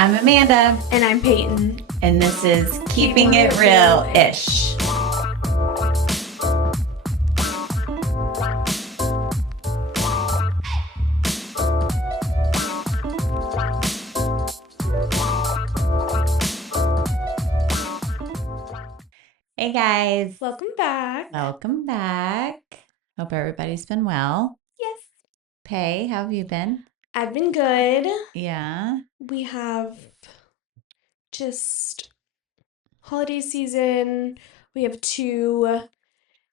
I'm Amanda, And I'm Peyton. and this is Keeping It Real-ish. Hey guys. Welcome back. Welcome back. Hope everybody's been well. Yes. Pay, how have you been? I've been good. Yeah. We have just holiday season. We have 2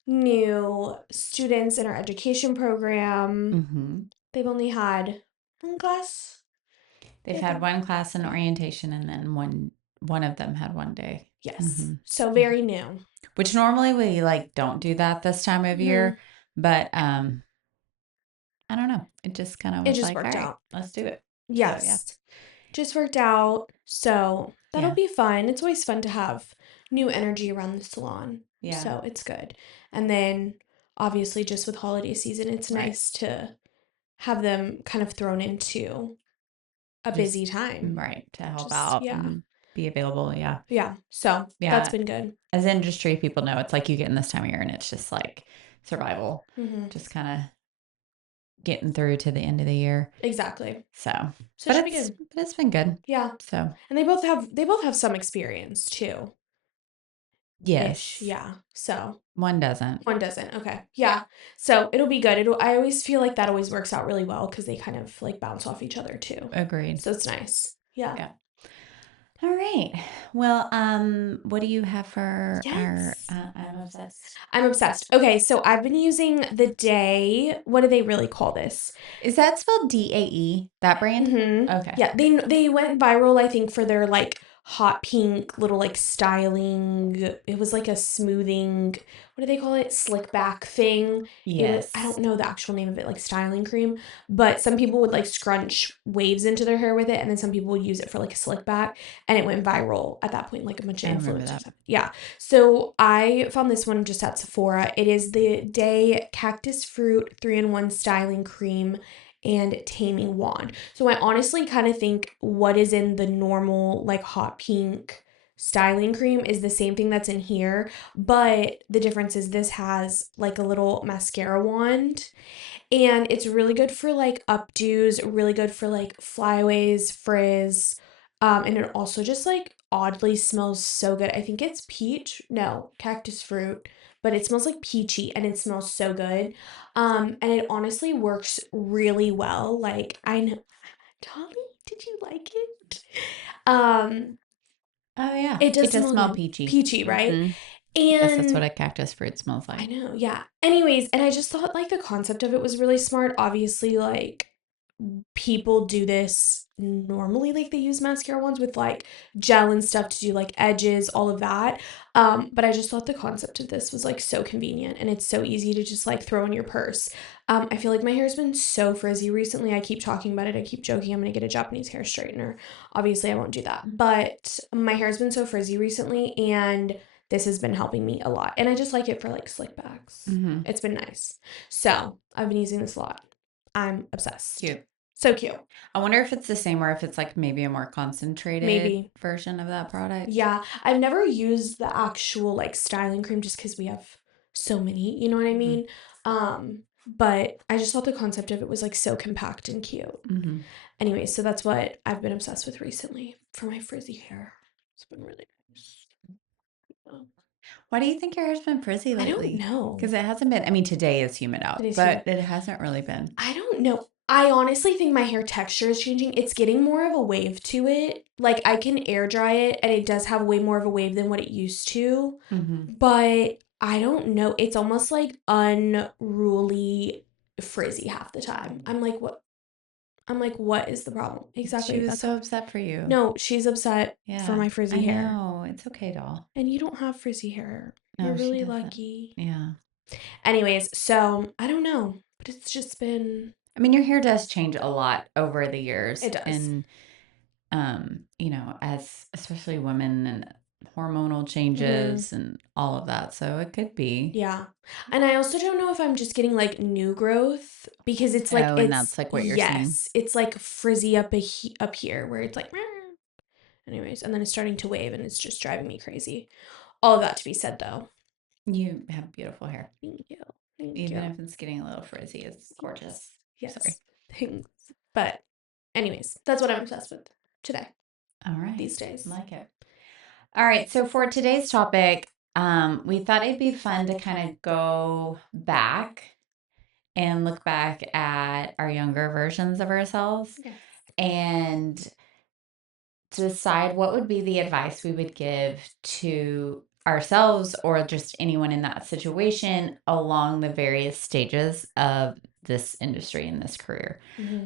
new students in our education program. Mm-hmm. They've only had one class. They've had one class in orientation, and then one of them had one day. Yes. Mm-hmm. So very new. Which normally we don't do that this time of year, but I don't know. It just kind of It was just like, worked all right, out. let's do it. Yes. So, yeah. Just worked out. So that'll Yeah. be fun. It's always fun to have new energy around the salon. Yeah. So it's good. And then obviously just with holiday season, it's Right. nice to have them kind of thrown into a busy time. Right. To help out and be available. Yeah. Yeah. So that's been good. As industry people know, it's like you get in this time of year and it's just like survival. Mm-hmm. Just kind of getting through to the end of the year. Exactly. So it should be good. But it's been good. Yeah. So. And they both have some experience too. Yes. Ish. Yeah. So. One doesn't. Okay. Yeah. So it'll be good. I always feel like that always works out really well because they kind of like bounce off each other too. Agreed. So it's nice. Yeah. Yeah. All right. Well, what do you have for our I'm obsessed? I'm obsessed. Okay, so I've been using the Day. What do they really call this? Is that spelled DAE? That brand? Mm-hmm. Okay. Yeah, they went viral, I think, for their like hot pink little like styling. It was like a smoothing, what do they call it? Slick back thing. Yes. I don't know the actual name of it, like styling cream, but some people would like scrunch waves into their hair with it, and then some people would use it for like a slick back, and it went viral at that point, like a bunch of influencers. Yeah. So I found this one just at Sephora. It is the Day Cactus Fruit 3-in-1 styling cream and taming wand. So I honestly kind of think what is in the normal like hot pink styling cream is the same thing that's in here, but the difference is this has like a little mascara wand, and it's really good for like updos, really good for like flyaways, frizz, and it also just like oddly smells so good. I think it's cactus fruit, but it smells like peachy and it smells so good. And it honestly works really well. Like I know, Dolly, did you like it? Oh yeah. It does smell good. peachy. Peachy, right? Mm-hmm. And yes, that's what a cactus fruit smells like. I know, yeah. Anyways, and I just thought like the concept of it was really smart. Obviously, like people do this normally, like they use mascara ones with like gel and stuff to do like edges, all of that. But I just thought the concept of this was like so convenient, and it's so easy to just like throw in your purse. I feel like my hair's been so frizzy recently. I keep talking about it. I keep joking I'm gonna get a Japanese hair straightener. Obviously, I won't do that. But my hair's been so frizzy recently, and this has been helping me a lot. And I just like it for like slick backs. Mm-hmm. It's been nice. So I've been using this a lot. I'm obsessed. Cute. So cute. I wonder if it's the same or if it's like maybe a more concentrated version of that product. Yeah. I've never used the actual like styling cream just because we have so many, you know what I mean? But I just thought the concept of it was like so compact and cute. Mm-hmm. Anyway, so that's what I've been obsessed with recently for my frizzy hair. It's been really nice. Why do you think your hair's been frizzy lately? I don't know. Because it hasn't been. I mean, today is humid out, but it hasn't really been. I don't know. I honestly think my hair texture is changing. It's getting more of a wave to it. Like I can air dry it, and it does have way more of a wave than what it used to. Mm-hmm. But I don't know. It's almost like unruly frizzy half the time. I'm like, what? What is the problem? Exactly. She was so upset for you. No, she's upset for my frizzy hair. No, it's okay, doll. And you don't have frizzy hair. No, you're really lucky. Yeah. Anyways, so I don't know, but it's just been. I mean, your hair does change a lot over the years. It does. And, you know, as especially women and hormonal changes and all of that. So it could be. Yeah. And I also don't know if I'm just getting like new growth because it's like and that's like what you're seeing. Yes, it's like frizzy up here where it's like Anyways, and then it's starting to wave and it's just driving me crazy. All of that to be said, though. You have beautiful hair. Thank you. Thank Even you. if it's getting a little frizzy, it's gorgeous. Yes. Sorry. Thanks. But anyways, that's what I'm obsessed with today. All right. These days. Like it. All right. So for today's topic, we thought it'd be fun to kind of go back and look back at our younger versions of ourselves and decide what would be the advice we would give to ourselves or just anyone in that situation along the various stages of this industry and this career.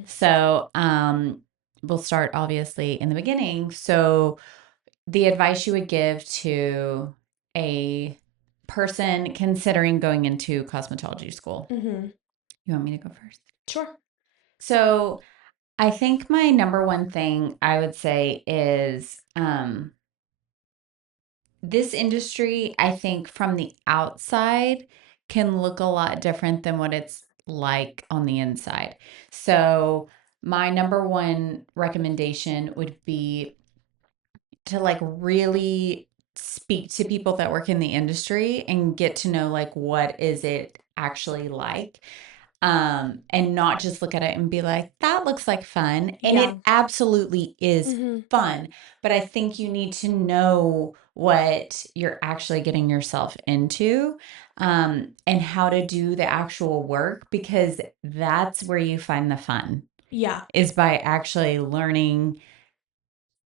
So, we'll start obviously in the beginning. So, the advice you would give to a person considering going into cosmetology school. You want me to go first? Sure. So, I think my number one thing I would say is this industry, I think from the outside can look a lot different than what it's like on the inside. So, my number one recommendation would be to like really speak to people that work in the industry and get to know like what is it actually like, and not just look at it and be like, that looks like fun. And it absolutely is fun. But I think you need to know what you're actually getting yourself into, and how to do the actual work, because that's where you find the fun. Yeah. Is by actually learning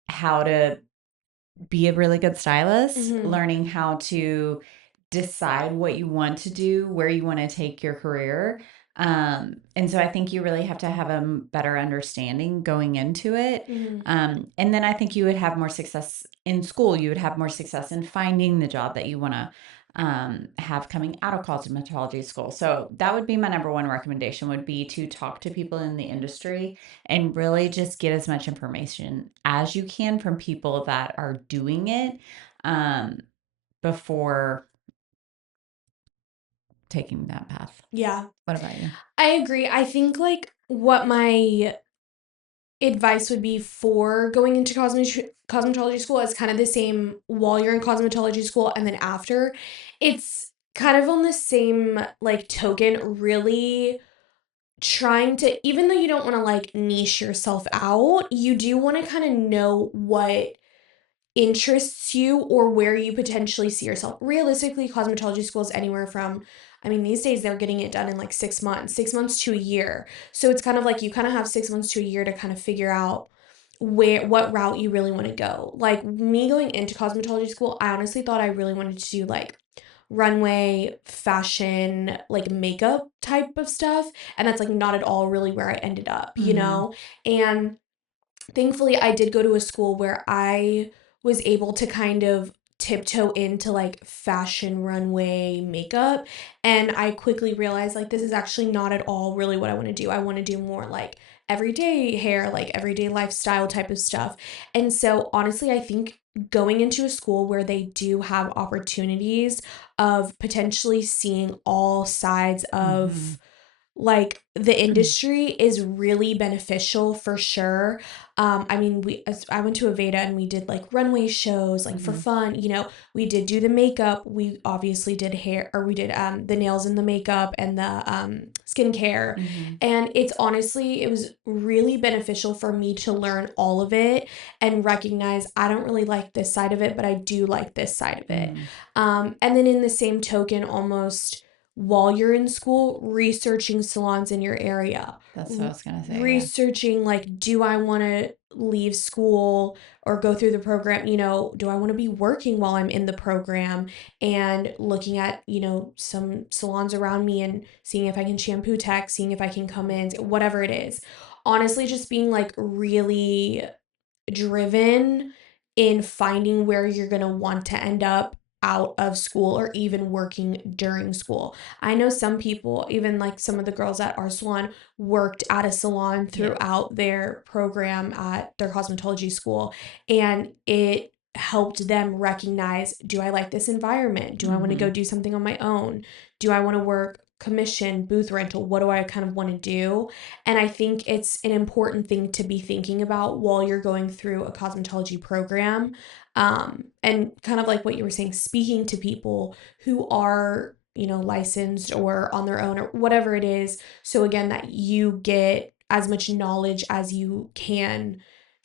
how to be a really good stylist, learning how to decide what you want to do, where you want to take your career. And so I think you really have to have a better understanding going into it. And then I think you would have more success in school. You would have more success in finding the job that you want to have coming out of cosmetology school. So that would be my number one recommendation, would be to talk to people in the industry and really just get as much information as you can from people that are doing it, before taking that path. Yeah. What about you? I agree. I think like what my advice would be for going into cosmetology school is kind of the same while you're in cosmetology school and then after. It's kind of on the same like token, really trying to, even though you don't want to like niche yourself out, you do want to kind of know what interests you or where you potentially see yourself. Realistically, cosmetology school is anywhere from, I mean, these days they're getting it done in like 6 months to a year. So it's kind of like you kind of have 6 months to a year to kind of figure out what route you really want to go. Like me going into cosmetology school, I honestly thought I really wanted to do like runway, fashion, like makeup type of stuff. And that's like not at all really where I ended up, you know? And thankfully, I did go to a school where I was able to kind of tiptoe into like fashion runway makeup. And I quickly realized like this is actually not at all really what I want to do. I want to do more like everyday hair, like everyday lifestyle type of stuff. And so honestly, I think going into a school where they do have opportunities of potentially seeing all sides of like the industry is really beneficial for sure. I mean, I went to Aveda and we did like runway shows, like for fun. You know, we did do the makeup. We obviously did hair, or we did the nails and the makeup and the skincare. And it was really beneficial for me to learn all of it and recognize I don't really like this side of it, but I do like this side of it. And then in the same token, almost while you're in school, researching salons in your area. That's what I was going to say. Researching, like, do I want to leave school or go through the program? You know, do I want to be working while I'm in the program? And looking at, you know, some salons around me and seeing if I can shampoo tech, seeing if I can come in, whatever it is. Honestly, just being like really driven in finding where you're going to want to end up out of school or even working during school. I know some people, even like some of the girls at our salon, worked at a salon throughout their program at their cosmetology school, and it helped them recognize, do I like this environment? Do I want to go do something on my own? Do I want to work commission, booth rental, what do I kind of want to do? And I think it's an important thing to be thinking about while you're going through a cosmetology program. And kind of like what you were saying, speaking to people who are, licensed or on their own or whatever it is. So again, that you get as much knowledge as you can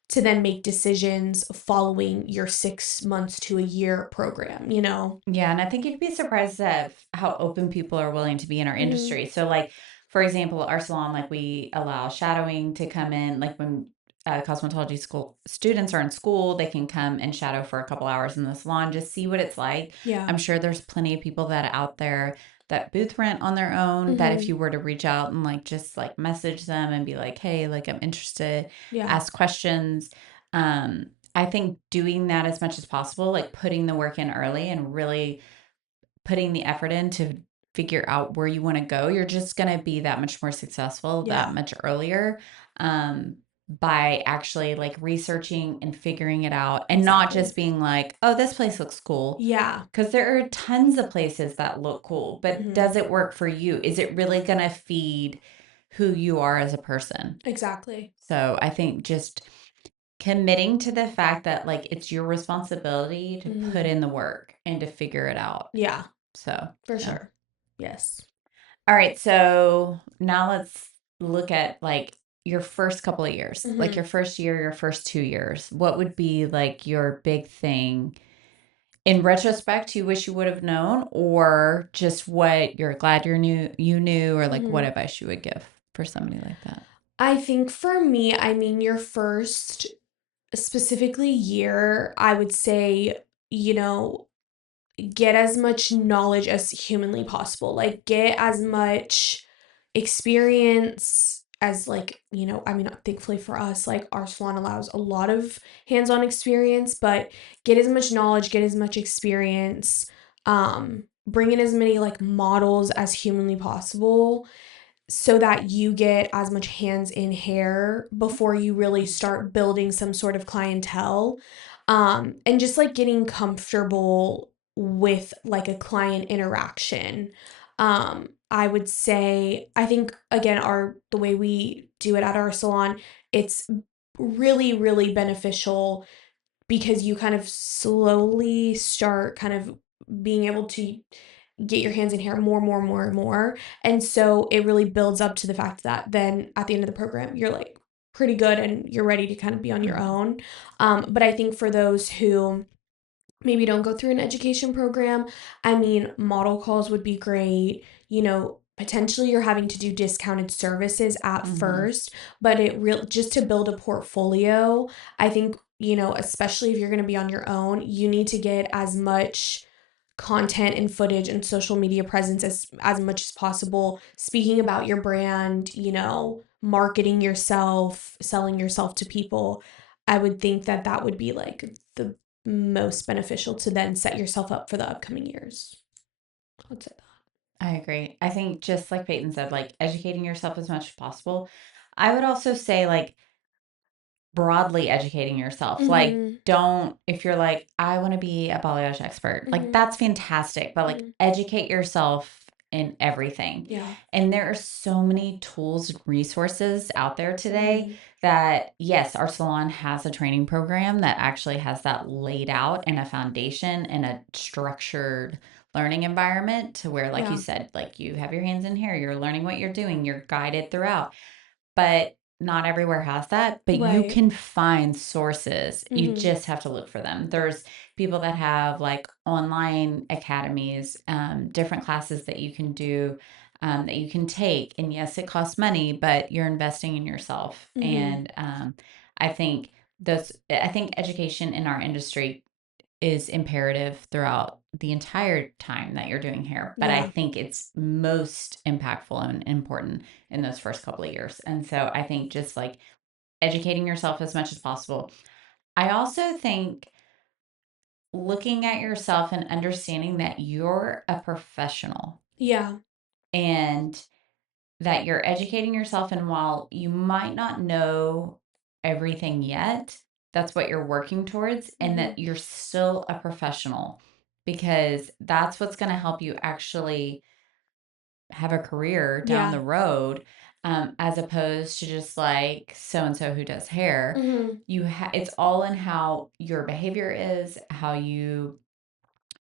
to then make decisions following your 6 months to a year program. Yeah, and I think you'd be surprised at how open people are willing to be in our Mm-hmm. industry. So, like, for example, our salon, like, we allow shadowing to come in. Like, when cosmetology school students are in school, they can come and shadow for a couple hours in the salon, just see what it's like. Yeah. I'm sure there's plenty of people that are out there that booth rent on their own, that if Mm-hmm. you were to reach out and, like, just like message them and be like, hey, like, I'm interested, Yeah. ask questions. I think doing that as much as possible, like putting the work in early and really putting the effort in to figure out where you want to go, you're just going to be that much more successful that Yeah. much earlier, um, by actually like researching and figuring it out and not Exactly. just being like, oh, this place looks cool. Yeah. Because there are tons of places that look cool, but Mm-hmm. does it work for you? Is it really going to feed who you are as a person? Exactly. So I think just committing to the fact that, like, it's your responsibility to put Mm-hmm. in the work and to figure it out. Yeah, So, for yeah. sure. Yes. All right, so now let's look at, like, your first couple of years. Like, Mm-hmm. your first year, your first 2 years. What would be, like, your big thing in retrospect you wish you would have known, or just what you're glad you knew, or, like, what Mm-hmm. advice you would give for somebody like that? I think for me, I mean, your first specifically year, I would say, you know, get as much knowledge as humanly possible. Like, get as much experience as, like, I mean, thankfully for us, like, our salon allows a lot of hands-on experience, but get as much knowledge, get as much experience, bring in as many, like, models as humanly possible so that you get as much hands in hair before you really start building some sort of clientele. And just like getting comfortable with like a client interaction. I would say, I think again, the way we do it at our salon, it's really, really beneficial because you kind of slowly start kind of being able to get your hands in hair more, more, more, and more. And so it really builds up to the fact that then at the end of the program, you're like pretty good and you're ready to kind of be on your Mhm. own. But I think for those who maybe don't go through an education program, I mean, model calls would be great. Potentially you're having to do discounted services at Mhm. first, but just to build a portfolio, I think, especially if you're going to be on your own, you need to get as much content and footage and social media presence as much as possible, speaking about your brand, marketing yourself, selling yourself to people. I would think that that would be like the most beneficial to then set yourself up for the upcoming years. I'd say I agree. I think just like Peyton said, like educating yourself as much as possible. I would also say, like, broadly educating that. yourself. Like, Mhm. don't, if you're like, I want to be a balayage expert, like, Mhm. that's fantastic, but like, Mhm. educate yourself in everything. Yeah. And there are so many tools and resources out there today Mhm. that, yes, our salon has a training program that actually has that laid out in a foundation and a structured learning environment, to where, like you Yeah. said, like, you have your hands in here, you're learning what you're doing, you're guided throughout. But not everywhere has that, but you Right. can find sources. You Mhm. just have to look for them. There's people that have like online academies, different classes that you can do, that you can take. And yes, it costs money, but you're investing in yourself. Mhm. And I think education in our industry is imperative throughout the entire time that you're doing hair. But I Yeah. think it's most impactful and important in those first couple of years. And so I think just like educating yourself as much as possible. I also think looking at yourself and understanding that you're a professional, Yeah. and that you're educating yourself. And while you might not know everything yet, that's what you're working towards, and Mhm. that you're still a professional, because that's what's going to help you actually have a career down Yeah. the road, as opposed to just like so and so who does hair. Mhm. It's all in how your behavior is, how you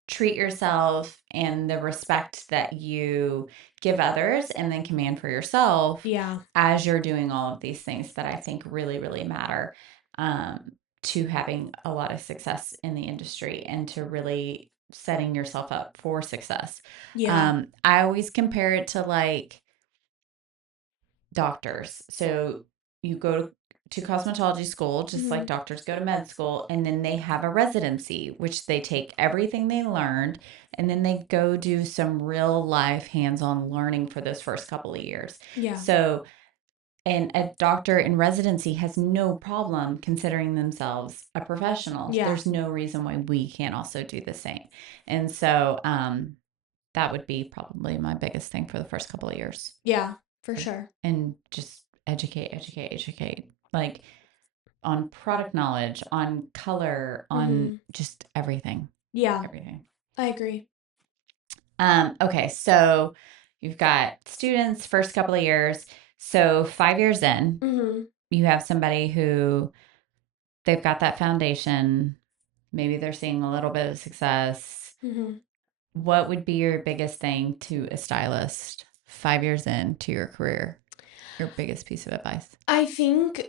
treat yourself, and the respect that you give others and then command for yourself Yeah. as you're doing all of these things that I think really, really matter, to having a lot of success in the industry and to really setting yourself up for success. Yeah. I always compare it to like doctors. So you go to cosmetology school, just like Mhm. doctors go to med school, and then they have a residency, which they take everything they learned and then they go do some real life hands on learning for those first couple of years. Yeah. So, and a doctor in residency has no problem considering themselves a professional. Yeah. There's no reason why we can't also do the same. And so, that would be probably my biggest thing for the first couple of years. Yeah, for sure. And just educate, educate, educate. Like on product knowledge, on color, on Mhm. just everything. Yeah, Everything. I agree. Okay, so you've got students first couple of years. So 5 years in, Mhm. you have somebody who they've got that foundation. Maybe they're seeing a little bit of success. Mhm. What would be your biggest thing to a stylist 5 years into your career? Your biggest piece of advice? I think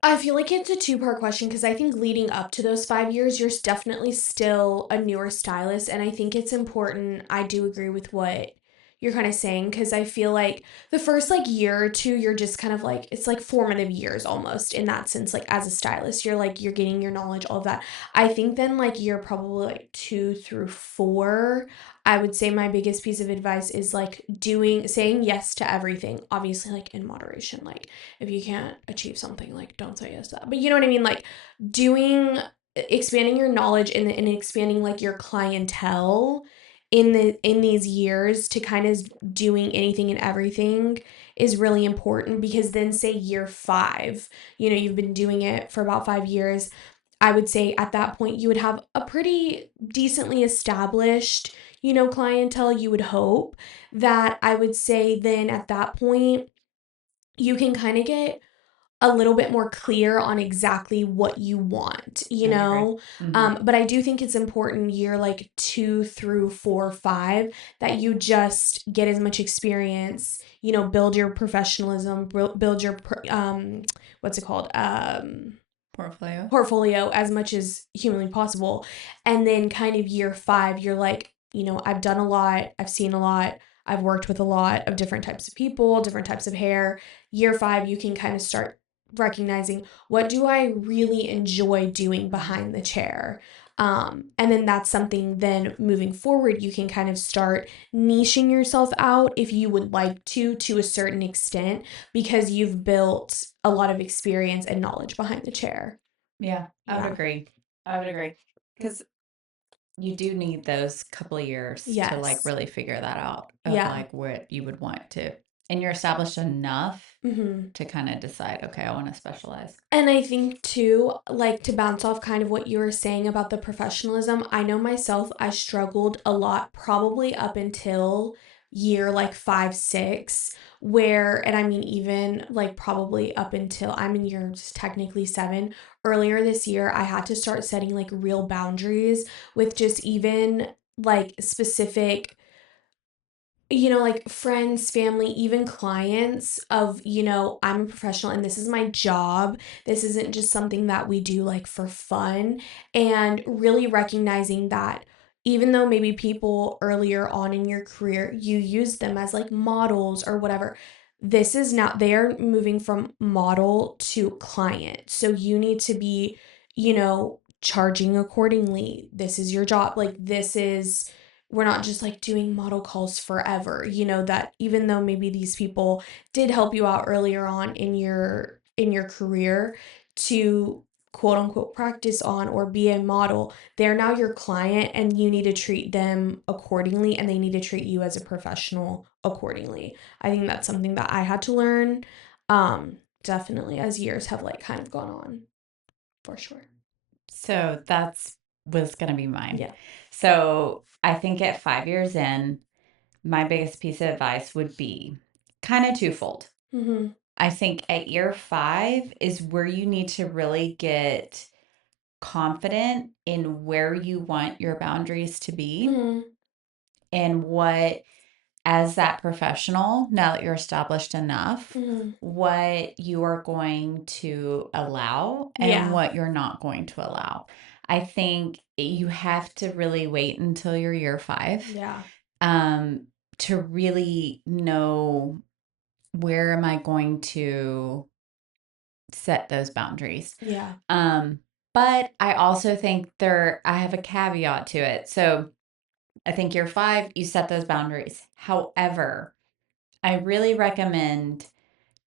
I feel like it's a two-part question because I think leading up to those 5 years, you're definitely still a newer stylist, and I think it's important. I do agree with what you're kinda saying because I feel like the first, like, year or 2, you're just kind of like it's like formative years almost in that sense, like, as a stylist. You're getting your knowledge, all of that. I think then, like, year probably, like, 2 through 4, I would say my biggest piece of advice is, like, doing saying yes to everything, obviously, like, in moderation, like, if you can't achieve something, like, don't say yes to that. But you know what I mean? Like, doing expanding your knowledge and expanding, like, your clientele in these years to kind of doing anything and everything is really important because then say year 5, you've been doing it for about 5 years. I would say at that point you would have a pretty decently established, clientele, you would hope that I would say then at that point you can kind of get a little bit more clear on exactly what you want, I would agree. Mm-hmm. But I do think it's important year like 2 through 4, 5 that you just get as much experience, build your professionalism, build your what's it called? Portfolio. Portfolio as much as humanly possible. And then kind of year 5, you're like, I've done a lot, I've seen a lot, I've worked with a lot of different types of people, different types of hair. Year 5, you can kind of start recognizing what do I really enjoy doing behind the chair. And then that's something then moving forward, you can kind of start niching yourself out if you would like to a certain extent, because you've built a lot of experience and knowledge behind the chair. Yeah, I would Yeah. agree. I would agree. Because you do need those couple of years to like Yes. really figure that out of Yeah. like what you would want to. And you're established enough Mhm. to kind of decide, okay, I want to specialize. And I think too, like to bounce off kind of what you were saying about the professionalism, I know myself, I struggled a lot probably up until year like 5, 6, and I mean, even like probably up until I'm in year technically 7. Earlier this year, I had to start setting like real boundaries with just even like specific like friends, family, even clients of, I'm a professional and this is my job. This isn't just something that we do like for fun. And really recognizing that even though maybe people earlier on in your career, you use them as like models or whatever, this is now they're moving from model to client. So you need to be, charging accordingly. This is your job. Like, we're not just like doing model calls forever, that even though maybe these people did help you out earlier on in your career to quote unquote practice on or be a model, they're now your client and you need to treat them accordingly and they need to treat you as a professional accordingly. I think that's something that I had to learn, definitely as years have like kind of gone on, for sure. So that's was going to be mine. Yeah. So I think at 5 years in, my biggest piece of advice would be kind of twofold. Mm-hmm. I think at year 5 is where you need to really get confident in where you want your boundaries to be Mm-hmm. and what, as that professional, now that you're established enough, Mm-hmm. what you are going to allow and Yeah. what you're not going to allow. I think you have to really wait until you're year 5 Yeah. um, to really know, where am I going to set those boundaries. Yeah. Um, but I also think I have a caveat to it. So I think year 5, you set those boundaries. However, I really recommend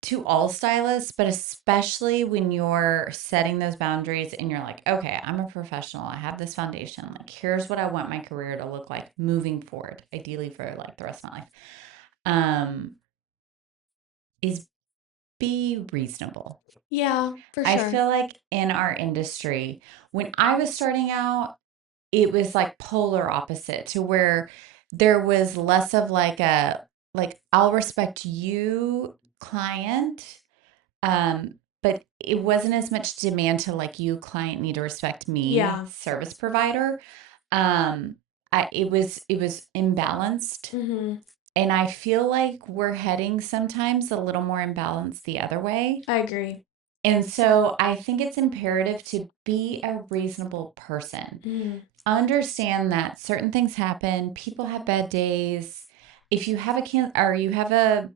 to all stylists, but especially when you're setting those boundaries and you're like, okay, I'm a professional. I have this foundation. Like, here's what I want my career to look like moving forward, ideally for like the rest of my life. Um, is be reasonable. Yeah, for I sure. feel like in our industry, when I was starting out, it was like polar opposite to where there was less of like I'll respect you client, but it wasn't as much demand to like you client need to respect me Yeah. service provider. Um it was imbalanced, Mm-hmm. and I feel like we're heading sometimes a little more imbalanced the other way. I agree. And so I think it's imperative to be a reasonable person. Mm-hmm. Understand that certain things happen, people have bad days. If you have a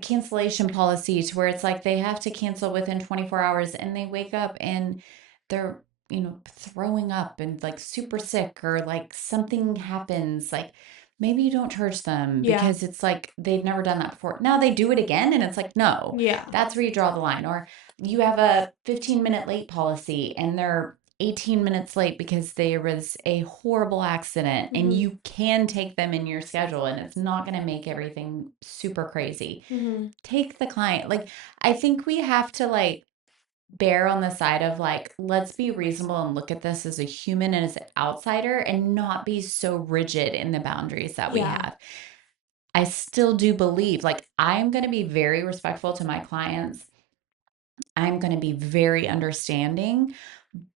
cancellation policy to where it's like they have to cancel within 24 hours and they wake up and they're, throwing up and like super sick, or like something happens, like maybe you don't charge them Yeah. because it's like they've never done that before. Now they do it again and it's like, no, Yeah. that's where you draw the line. Or you have a 15-minute late policy and they're 18 minutes late because there was a horrible accident, and Mm-hmm. you can take them in your schedule and it's not going to make everything super crazy. Mm-hmm. Take the client. Like, I think we have to like bear on the side of like, let's be reasonable and look at this as a human and as an outsider and not be so rigid in the boundaries that we Yeah. have. I still do believe, like, I'm going to be very respectful to my clients. I'm going to be very understanding.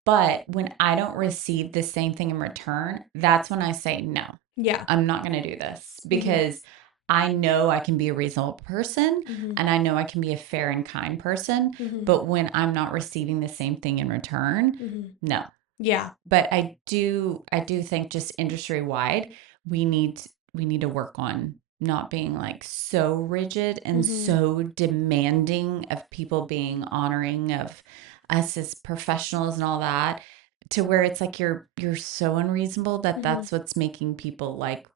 But when I don't receive the same thing in return, that's when I say, no, Yeah. I'm not going to do this, Mm-hmm. because I know I can be a reasonable person Mm-hmm. and I know I can be a fair and kind person. Mm-hmm. But when I'm not receiving the same thing in return, Mm-hmm. no. Yeah. But I do think just industry wide, we need we need to work on not being like so rigid and Mm-hmm. so demanding of people being honoring of us as professionals and all that, to where it's like you're so unreasonable that Mm-hmm. that's what's making people like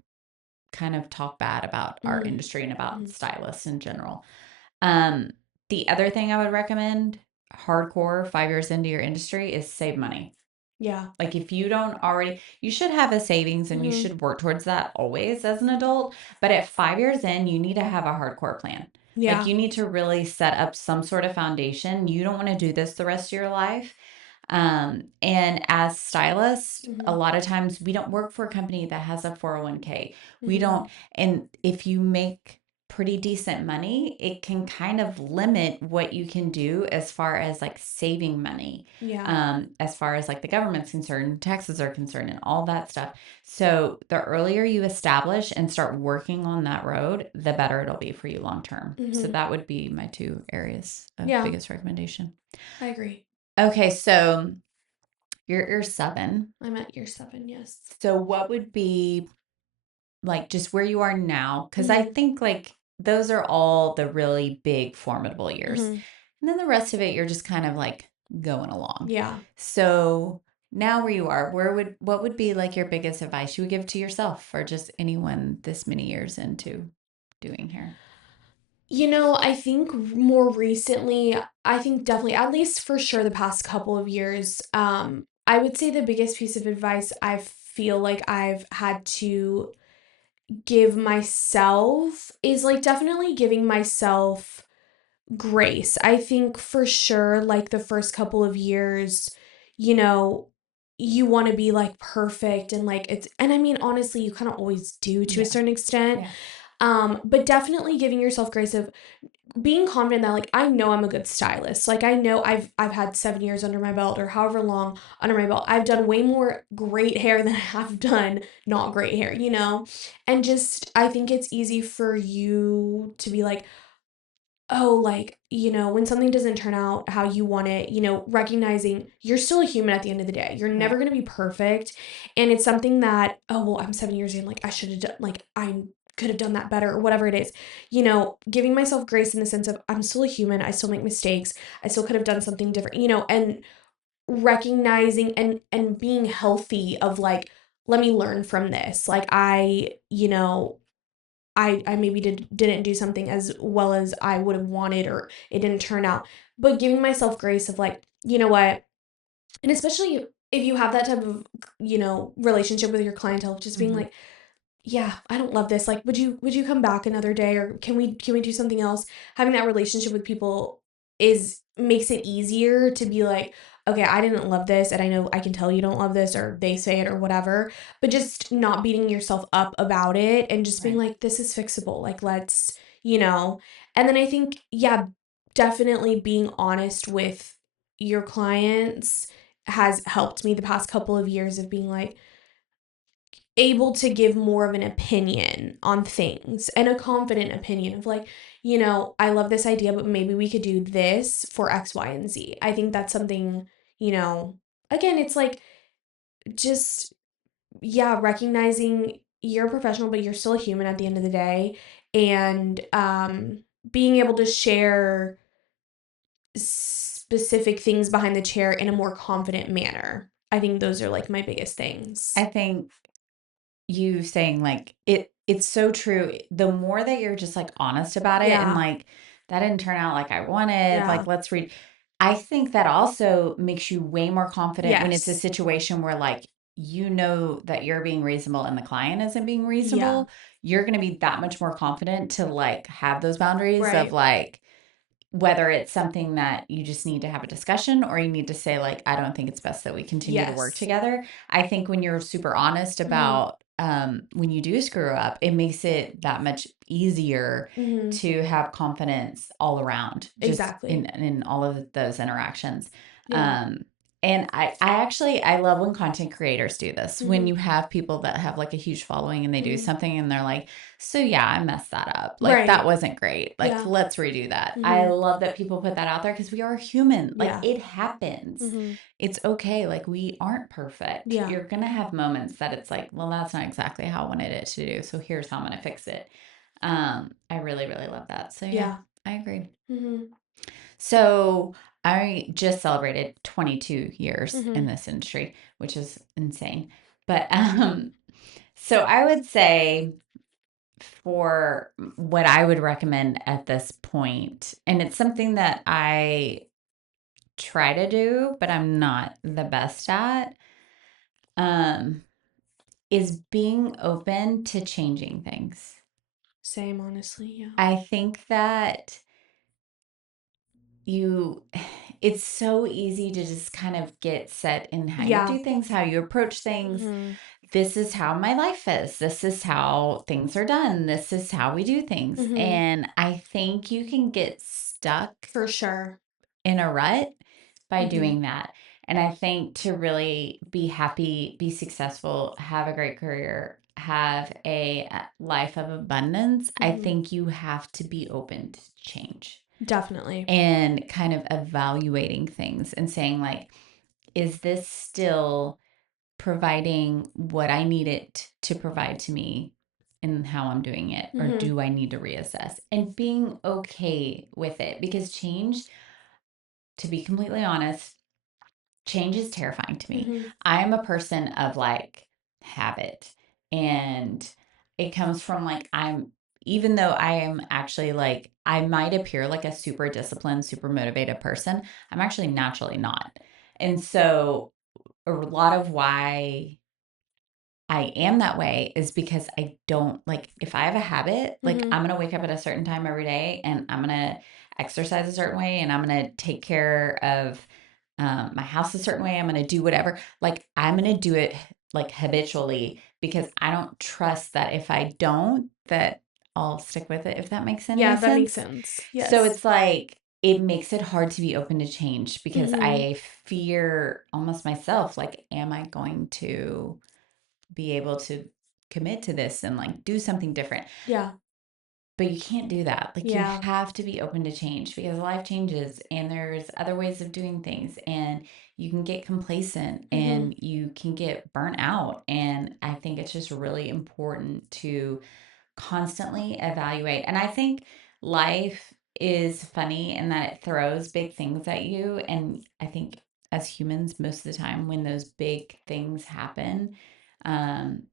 kind of talk bad about our Mm-hmm. industry and about Mm-hmm. stylists in general. Um the other thing I would recommend, hardcore 5 years into your industry, is save money. Yeah. Like, if you don't already, you should have a savings and you Mm-hmm. should work towards that always as an adult. But at 5 years in, you need to have a hardcore plan. Like, Yeah. you need to really set up some sort of foundation. You don't want to do this the rest of your life. And as stylists, a Mm-hmm. lot of times we don't work for a company that has a 401k. We Mm-hmm. don't, and if you make pretty decent money, it can kind of limit what you can do as far as like saving money, Yeah. as far as like the government's concerned, taxes are concerned, and all that stuff. So the earlier you establish and start working on that road, the better it'll be for you long term. So Mm-hmm. that would be my 2 areas of Yeah. biggest recommendation. I agree. Okay, so you're 7. I'm at year 7. Yes. So what would be like just where you are now? Because I Mm-hmm. think like those are all the really big formidable years. Mm-hmm. And then the rest of it, you're just kind of like going along. Yeah. So now where you are, what would be like your biggest advice you would give to yourself or just anyone this many years into doing hair? I think more recently, I think definitely, at least for sure, the past couple of years, I would say the biggest piece of advice I feel like I've had to give myself is like definitely giving myself grace. I think for sure, like the first couple of years, you know, you want to be like perfect and like and I mean, honestly, you kind of always do to a Yeah. certain extent. Yeah. But definitely giving yourself grace of being confident that like I know I'm a good stylist. Like I know I've had 7 years under my belt or however long under my belt. I've done way more great hair than I have done not great hair, you know? And just I think it's easy for you to be like, oh, like, when something doesn't turn out how you want it, recognizing you're still a human at the end of the day. You're never Right. going to be perfect. And it's something that, oh, well, I'm 7 years in, like, I should have done, like, I could have done that better or whatever it is. Giving myself grace in the sense of I'm still a human. I still make mistakes. I still could have done something different, and recognizing and being healthy of like, let me learn from this. Like, I maybe didn't do something as well as I would have wanted or it didn't turn out. But giving myself grace of like, you know what? And especially if you have that type of, relationship with your clientele, just being Mm-hmm. like, yeah, I don't love this. Like, would you come back another day or can we do something else? Having that relationship with people is makes it easier to be like, okay, I didn't love this and I know I can tell you don't love this or they say it or whatever, but just not beating yourself up about it and just being Right. like this is fixable. Like let's, you know. And then I think yeah, definitely being honest with your clients has helped me the past couple of years of being like able to give more of an opinion on things and a confident opinion of like, I love this idea, but maybe we could do this for X, Y, and Z. I think that's something, you know, again, it's like just, yeah, recognizing you're a professional, but you're still a human at the end of the day. And being able to share specific things behind the chair in a more confident manner. I think those are like my biggest I things. think you saying like it's so true. The more that you're just like honest about it and Yeah. like that didn't turn out like I wanted, like Yeah. let's read. I think that also makes you way more confident when it's a Yes. situation where like you know that you're being reasonable and the client isn't being Yeah. reasonable. You're going to be that much more confident to like have those boundaries of Right. like whether it's something that you just need to have a discussion or you need to say like I don't think it's best that we continue to work Yes. together. I think when you're super honest Mhm. about when you do screw up, it makes it that much easier Mhm. to have confidence all around just in Exactly. all of those interactions. Yeah. um I actually I love when content creators do this, when Mhm. you have people that have like a huge following and they do Mhm. something and they're like, so yeah, I messed that up. Like that Right. wasn't great. Like Yeah. let's redo that. I Mhm. love that people put that out there because we are human. Like Yeah. it happens. Mhm. It's okay. Like we aren't perfect. Yeah. You're gonna have moments that it's like, well, that's not exactly how I wanted it to do. So here's how I'm gonna fix it. I really, really love that. So yeah, Yeah. I agree. Mhm. So I just celebrated 22 years in Mhm. this industry, which is insane. But so I would say for what I would recommend at this point, and it's something that I try to do, but I'm not the best at, um, is being open to changing things. Same, honestly. Yeah. I think that you it's so easy to just kind of get set in how you Yeah. do things, how you approach things. Mhm. This is how my life is. This is how things are done. This is how we do things. Mhm. And I think you can get stuck For sure. in a rut by Mhm. doing that. And I think to really be happy, be successful, have a great career, have a life of abundance, I Mhm. think you have to be open to change Definitely. and kind of evaluating things and saying like, is this still providing what I need it to provide to me and how I'm doing it? Or Mhm. do I need to reassess? And being okay with it, because change, to be completely honest, change is terrifying to me. Mhm. I am a person of like habit, and it comes from like, even though I am actually like, I might appear like a super disciplined, super motivated person, I'm actually naturally not. And so a lot of why I am that way is because I don't like, if I have a habit, like Mhm. I'm going to wake up at a certain time every day and I'm going to exercise a certain way and I'm going to take care of my house a certain way. I'm going to do whatever. Like I'm going to do it like habitually because I don't trust that if I don't, that I'll stick with it, if that makes any Yeah, that makes sense. sense. So Yes. it's like it makes it hard to be open to change because Mhm. I fear almost myself, like, am I going to be able to commit to this and like do something different? Yeah. But you can't do that. Like, you Yeah. have to be open to change because life changes and there's other ways of doing things, and you can get complacent Mhm. and you can get burnt out. And I think it's just really important to constantly evaluate. And I think life is funny in that it throws big things at you. And I think as humans, most of the time when those big things happen, um,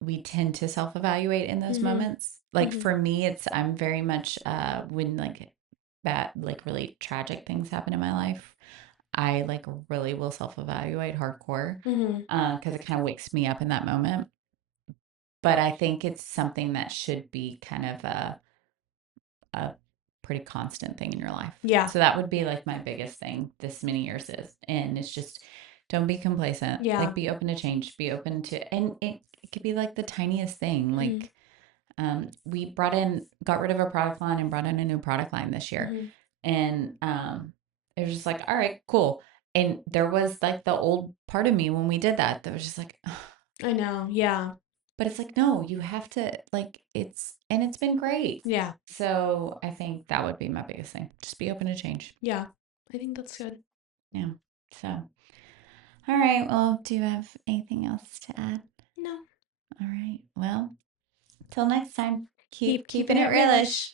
we tend to self-evaluate in those Mhm. moments. Like Mhm. for me, I'm very much when like bad, like really tragic things happen in my life, I like really will self-evaluate hardcore Mhm. because it kind of wakes me up in that moment. But I think it's something that should be kind of a pretty constant thing in your life. Yeah. So that would be like my biggest thing this many years is, and it's just don't be complacent. Like Yeah. be open to change, be open to, and it could be like the tiniest thing. Mhm. Like we got rid of a product line and brought in a new product line this year, Mhm. and it was just like, all right, cool. And there was like the old part of me when we did that was just like, I know. Yeah. but it's like, no, you have to like and it's been great. Yeah. So I think that would be my biggest thing. Just be open to change. Yeah. I think that's good. Yeah. So, all right. Well, do you have anything else to add? No. All right. Well, till next time, keep Keep keeping keeping it it realish. realish.